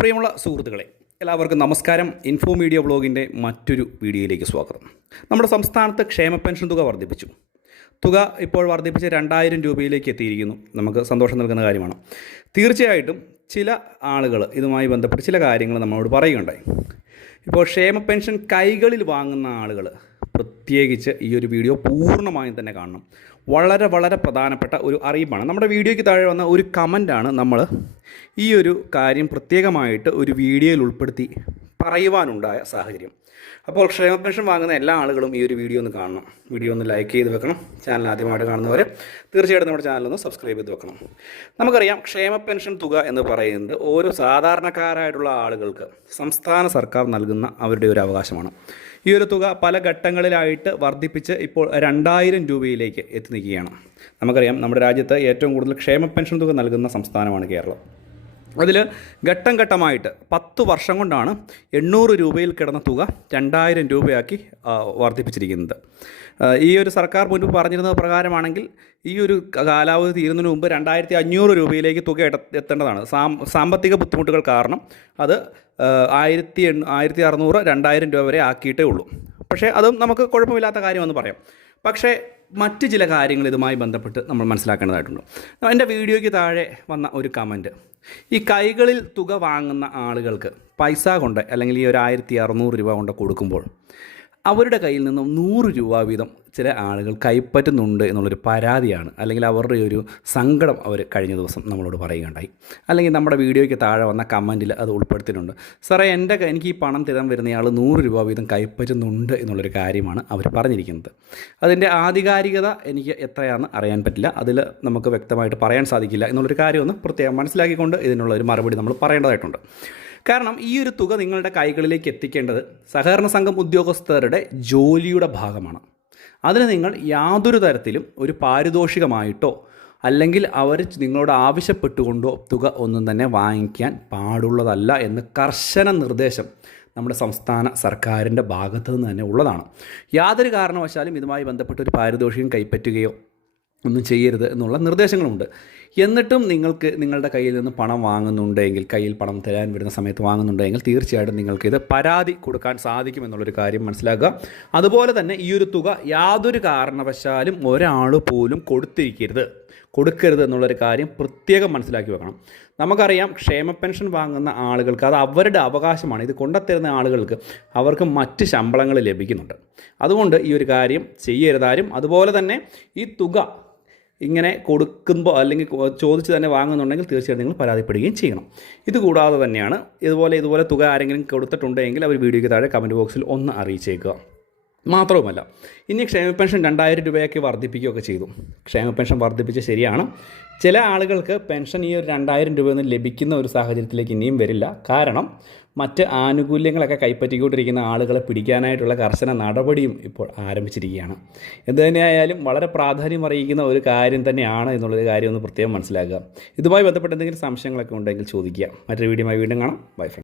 പ്രിയമുള്ള സുഹൃത്തുക്കളെ എല്ലാവർക്കും നമസ്കാരം. ഇൻഫോ മീഡിയ വ്ളോഗിന്റെ മറ്റൊരു വീഡിയോയിലേക്ക് സ്വാഗതം. നമ്മുടെ സംസ്ഥാനത്ത് ക്ഷേമ പെൻഷൻ തുക വർദ്ധിപ്പിച്ചു. തുക ഇപ്പോൾ വർദ്ധിപ്പിച്ച് രണ്ടായിരം രൂപയിലേക്ക് എത്തിയിരിക്കുന്നു. നമുക്ക് സന്തോഷം നൽകുന്ന കാര്യമാണ്. തീർച്ചയായിട്ടും ചില ആളുകൾ ഇതുമായി ബന്ധപ്പെട്ട് ചില കാര്യങ്ങൾ നമ്മളോട് പറയുകയുണ്ടായി. ഇപ്പോൾ ക്ഷേമ പെൻഷൻ കൈകളിൽ വാങ്ങുന്ന ആളുകൾ പ്രത്യേകിച്ച് ഈ ഒരു വീഡിയോ പൂർണമായും തന്നെ കാണണം. വളരെ വളരെ പ്രധാനപ്പെട്ട ഒരു അറിയിപ്പാണ്. നമ്മുടെ വീഡിയോയ്ക്ക് താഴെ വന്ന ഒരു കമന്റാണ് നമ്മൾ ഈ ഒരു കാര്യം പ്രത്യേകമായിട്ട് ഒരു വീഡിയോയിൽ ഉൾപ്പെടുത്തി പറയുവാനുണ്ടായ സാഹചര്യം. അപ്പോൾ ക്ഷേമ പെൻഷൻ വാങ്ങുന്ന എല്ലാ ആളുകളും ഈ ഒരു വീഡിയോ ഒന്ന് കാണണം. വീഡിയോ ഒന്ന് ലൈക്ക് ചെയ്ത് വെക്കണം. ചാനൽ ആദ്യമായിട്ട് കാണുന്നവർ തീർച്ചയായിട്ടും നമ്മുടെ ചാനലൊന്ന് സബ്സ്ക്രൈബ് ചെയ്ത് വെക്കണം. നമുക്കറിയാം ക്ഷേമ പെൻഷൻ തുക എന്ന് പറയുന്നത് ഓരോ സാധാരണക്കാരായിട്ടുള്ള ആളുകൾക്ക് സംസ്ഥാന സർക്കാർ നൽകുന്ന അവരുടെ ഒരു അവകാശമാണ്. ഈ ഒരു തുക പല ഘട്ടങ്ങളിലായിട്ട് വർദ്ധിപ്പിച്ച് ഇപ്പോൾ രണ്ടായിരം രൂപയിലേക്ക് എത്തി നിൽക്കുകയാണ്. നമുക്കറിയാം നമ്മുടെ രാജ്യത്ത് ഏറ്റവും കൂടുതൽ ക്ഷേമ പെൻഷൻ തുക നൽകുന്ന സംസ്ഥാനമാണ് കേരളം. അതിൽ ഘട്ടം ഘട്ടമായിട്ട് പത്ത് വർഷം കൊണ്ടാണ് എണ്ണൂറ് രൂപയിൽ കിടന്ന തുക രണ്ടായിരം രൂപയാക്കി വർദ്ധിപ്പിച്ചിരിക്കുന്നത്. ഈ ഒരു സർക്കാർ മുൻപ് പറഞ്ഞിരുന്നത് പ്രകാരമാണെങ്കിൽ ഈ ഒരു കാലാവധി തീരുന്നതിന് മുമ്പ് രണ്ടായിരത്തി അഞ്ഞൂറ് രൂപയിലേക്ക് തുക എത്തേണ്ടതാണ്. സാമ്പത്തിക ബുദ്ധിമുട്ടുകൾ കാരണം അത് ആയിരത്തി എണ്ണ ആയിരത്തി അറുന്നൂറ് രണ്ടായിരം രൂപ വരെ ആക്കിയിട്ടേ ഉള്ളൂ. പക്ഷേ അതും നമുക്ക് കുഴപ്പമില്ലാത്ത കാര്യമെന്ന് പറയാം. പക്ഷേ മറ്റ് ചില കാര്യങ്ങൾ ഇതുമായി ബന്ധപ്പെട്ട് നമ്മൾ മനസ്സിലാക്കേണ്ടതായിട്ടുണ്ട്. എന്റെ വീഡിയോയ്ക്ക് താഴെ വന്ന ഒരു കമന്റ്. ഈ കൈകളിൽ തുക വാങ്ങുന്ന ആളുകൾക്ക് പൈസ കൊണ്ട് അല്ലെങ്കിൽ ഈ ഒരു ആയിരത്തി അറുന്നൂറ് രൂപ കൊണ്ട് കൊടുക്കുമ്പോൾ അവരുടെ കയ്യിൽ നിന്നും നൂറ് രൂപ വീതം ചില ആളുകൾ കൈപ്പറ്റുന്നുണ്ട് എന്നുള്ളൊരു പരാതിയാണ്. അല്ലെങ്കിൽ അവരുടെ ഒരു സങ്കടം അവർ കഴിഞ്ഞ ദിവസം നമ്മളോട് പറയുകയുണ്ടായി. അല്ലെങ്കിൽ നമ്മുടെ വീഡിയോയ്ക്ക് താഴെ വന്ന കമന്റിൽ അത് ഉൾപ്പെടുത്തിയിട്ടുണ്ട്. സാറേ എന്റെ എനിക്ക് ഈ പണം തരാൻ വരുന്നയാൾ നൂറ് രൂപ വീതം കൈപ്പറ്റുന്നുണ്ട് എന്നുള്ളൊരു കാര്യമാണ് അവർ പറഞ്ഞിരിക്കുന്നത്. അതിന്റെ ആധികാരികത എനിക്ക് എത്രയാണെന്ന് അറിയാൻ പറ്റില്ല. അതിൽ നമുക്ക് വ്യക്തമായിട്ട് പറയാൻ സാധിക്കില്ല എന്നുള്ളൊരു കാര്യമൊന്ന് പ്രത്യേകം മനസ്സിലാക്കിക്കൊണ്ട് ഇതിനുള്ള ഒരു മറുപടി നമ്മൾ പറയേണ്ടതായിട്ടുണ്ട്. കാരണം ഈ ഒരു തുക നിങ്ങളുടെ കൈകളിലേക്ക് എത്തിക്കേണ്ടത് സഹകരണ സംഘം ഉദ്യോഗസ്ഥരുടെ ജോലിയുടെ ഭാഗമാണ്. അതിന് നിങ്ങൾ യാതൊരു തരത്തിലും ഒരു പാരിതോഷികമായിട്ടോ അല്ലെങ്കിൽ അവർ നിങ്ങളോട് ആവശ്യപ്പെട്ടുകൊണ്ടോ തുക ഒന്നും തന്നെ വാങ്ങിക്കാൻ പാടുള്ളതല്ല എന്ന് കർശന നിർദ്ദേശം നമ്മുടെ സംസ്ഥാന സർക്കാരിന്റെ ഭാഗത്തു നിന്ന് തന്നെ ഉള്ളതാണ്. യാതൊരു കാരണവശാലും ഇതുമായി ബന്ധപ്പെട്ട് ഒരു പാരിതോഷികം കൈപ്പറ്റുകയോ ഒന്നും ചെയ്യരുത് എന്നുള്ള നിർദ്ദേശങ്ങളുമുണ്ട് എന്നിട്ടും നിങ്ങൾക്ക് നിങ്ങളുടെ കയ്യിൽ നിന്ന് പണം വാങ്ങുന്നുണ്ടെങ്കിൽ കയ്യിൽ പണം തരാൻ വരുന്ന സമയത്ത് വാങ്ങുന്നുണ്ടെങ്കിൽ തീർച്ചയായിട്ടും നിങ്ങൾക്ക് ഇത് പരാതി കൊടുക്കാൻ സാധിക്കും എന്നുള്ളൊരു കാര്യം മനസ്സിലാക്കുക. അതുപോലെ തന്നെ ഈ ഒരു തുക യാതൊരു കാരണവശാലും ഒരാൾ പോലും കൊടുത്തിരിക്കരുത്. കൊടുക്കരുത് എന്നുള്ളൊരു കാര്യം പ്രത്യേകം മനസ്സിലാക്കി വെക്കണം. നമുക്കറിയാം ക്ഷേമ പെൻഷൻ വാങ്ങുന്ന ആളുകൾക്ക് അത് അവരുടെ അവകാശമാണ്. ഇത് കൊണ്ടുത്തരുന്ന ആളുകൾക്ക് അവർക്ക് മറ്റ് ശമ്പളങ്ങൾ ലഭിക്കുന്നുണ്ട്. അതുകൊണ്ട് ഈ ഒരു കാര്യം ചെയ്യരുതാരും അതുപോലെ തന്നെ ഈ തുക ഇങ്ങനെ കൊടുക്കുമ്പോൾ അല്ലെങ്കിൽ ചോദിച്ച് തന്നെ വാങ്ങുന്നുണ്ടെങ്കിൽ തീർച്ചയായും നിങ്ങൾ പരാതിപ്പെടുകയും ചെയ്യണം. ഇത് കൂടാതെ തന്നെയാണ് ഇതുപോലെ ഇതുപോലെ തുക ആരെങ്കിലും കൊടുത്തിട്ടുണ്ടെങ്കിൽ അവർ വീഡിയോയ്ക്ക് താഴെ കമന്റ് ബോക്സിൽ ഒന്ന് അറിയിച്ചേക്കുക. മാത്രവുമല്ല ഇനി ക്ഷേമ പെൻഷൻ രണ്ടായിരം രൂപയൊക്കെ വർദ്ധിപ്പിക്കുകയൊക്കെ ചെയ്തു. ക്ഷേമ പെൻഷൻ വർദ്ധിപ്പിച്ച് ശരിയാണ്. ചില ആളുകൾക്ക് പെൻഷൻ ഈ ഒരു രണ്ടായിരം രൂപയൊന്നും ലഭിക്കുന്ന ഒരു സാഹചര്യത്തിലേക്ക് ഇനിയും വരില്ല. കാരണം മറ്റ് ആനുകൂല്യങ്ങളൊക്കെ കൈപ്പറ്റിക്കൊണ്ടിരിക്കുന്ന ആളുകളെ പിടിക്കാനായിട്ടുള്ള കർശന നടപടിയും ഇപ്പോൾ ആരംഭിച്ചിരിക്കുകയാണ്. എന്ത് തന്നെയായാലും വളരെ പ്രാധാന്യം അറിയിക്കുന്ന ഒരു കാര്യം തന്നെയാണ് എന്നുള്ളൊരു കാര്യം ഒന്ന് പ്രത്യേകം മനസ്സിലാക്കുക. ഇതുമായി ബന്ധപ്പെട്ട് എന്തെങ്കിലും സംശയങ്ങളൊക്കെ ഉണ്ടെങ്കിൽ ചോദിക്കുക. മറ്റൊരു വീഡിയോയുമായി വീണ്ടും കാണാം. By front